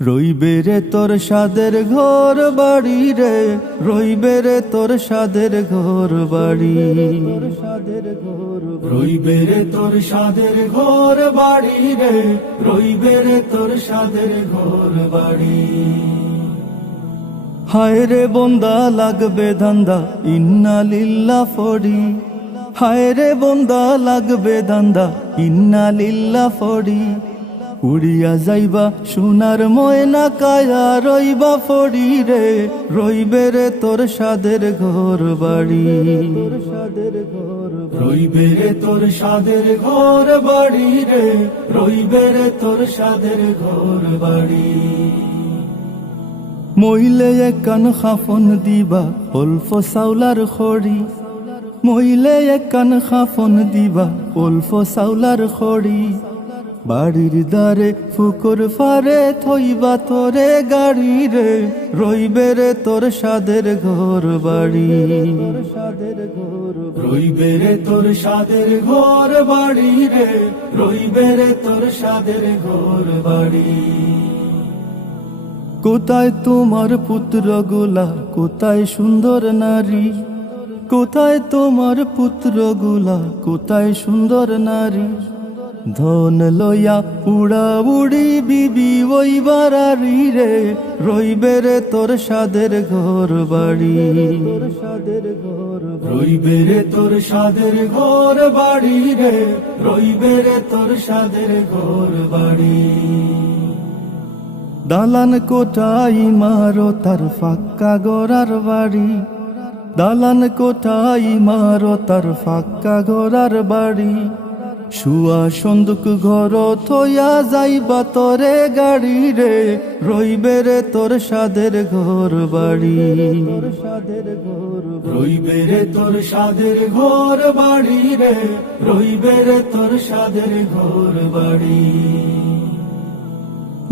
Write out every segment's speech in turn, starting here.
রইবে রে তোর সাদের ঘর বাড়ি রে, রইবে রে তোর সাদের ঘর বাড়ি, রইবে রে তোর সাদের ঘর বাড়ি রে, রইবে রে তোর সাদের ঘর বাড়ি। হায় রে বন্দা লাগবে ধান্দা ইন্না লিল্লাহ ফড়ি, হায় রে বন্দা লাগবে ধান্দা ইন্না লিল্লাহ ফড়ি। উড়িয়া যাইবা সোনার ময়না কায়া রইবা ফড়ি রে, রইবে রে তোর সাদের ঘর বাড়ি, রইবে রে তোর সাদের ঘর বাড়ি রে, রইবে রে তোর সাদের ঘর বাড়ি। মহিলে একান খাফন দিবা অল্প চাউলার খড়ি, মহিলে একান খাফন দিবা অল্প চাউলার খড়ি। বাড়ির দ্বারে ফুকুর ফারে থইবা তোরে গাড়ি রে, রইবে রে তোর সাদের ঘর বাড়ি, রইবে রে তোর সাদের ঘর বাড়ি রে, রইবে রে তোর সাদের ঘর বাড়ি। কোথায় তোমার পুত্রগুলা, কোথায় সুন্দর নারী, কোথায় তোমার পুত্রগুলা, কোথায় সুন্দর নারী। ধন লইয়া উড়া উড়ি বিবি ওই বাড়ি রে, রইবে রে তোর সাদের ঘর বাড়ি, রইবে রে তোর সাদের ঘর বাড়ি রে, রইবে রে তোর সাদের ঘর বাড়ি। দালান কোঠাই মারো তার ফাক্কা গড়ার বাড়ি, দালান কোঠাই মারো তার ফাক্কা গড়ার বাড়ি। শুয়া সন্দুক ঘর থইয়া যাইবা তোরে গাড়ি রে, রইবে রে তোর সাদের ঘর বাড়ি, রইবে রে তোর সাদের ঘর বাড়ি রে, রইবে রে তোর সাদের ঘর বাড়ি।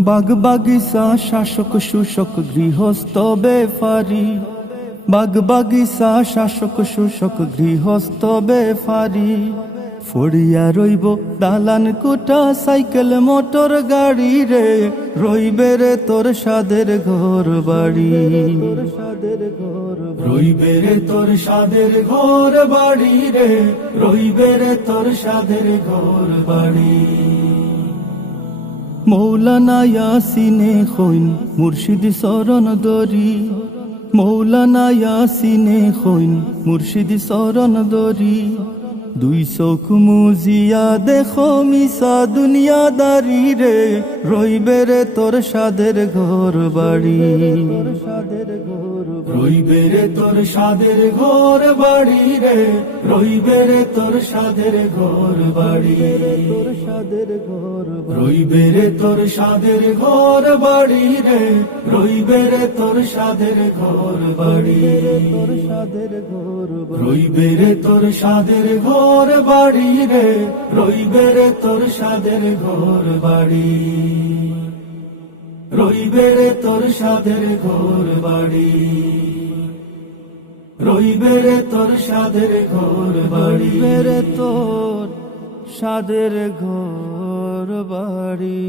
বাগ বাগিচা শাসক শোষক গৃহস্থ বেফারি, বাগ বাগিচা শাসক শোষক গৃহস্থ বেফারি। ফড়িয়া রইব দালান কোঠা সাইকেল মোটর গাড়ি রে, রইবে রে তোর সাদের ঘর বাড়ি, রইবে রে তোর সাদের ঘর বাড়ি রে, রইবে রে তোর সাদের ঘর বাড়ি। মৌলানা ইয়াসিনে খৈন মুর্শিদ শরণ দরি, মৌলানা ইয়াসিনে খৈন মুর্শিদ শরণ দরি। দুই চোখ মুজিয়া দেখো মিশা দুনিয়াদারি রে, রইবে রে তোর সাদের ঘর বাড়ি, রইবে রে তোর সাদের ঘর বাড়ি রে, রইবে রে তোর সাদের ঘর বাড়ি, রইবে রে তোর সাদের ঘর বাড়ি রে, রইবে রে তোর সাদের ঘর বাড়ি, রইবে রে তোর সাদের ঘর বাড়ি রে, রইবে রে তোর সাদের ঘর বাড়ি, রইবে রে তোর সাদের ঘর বাড়ি, রইবে রে তোর সাদের ঘর বাড়ি, রে তোর সাদের ঘর বাড়ি।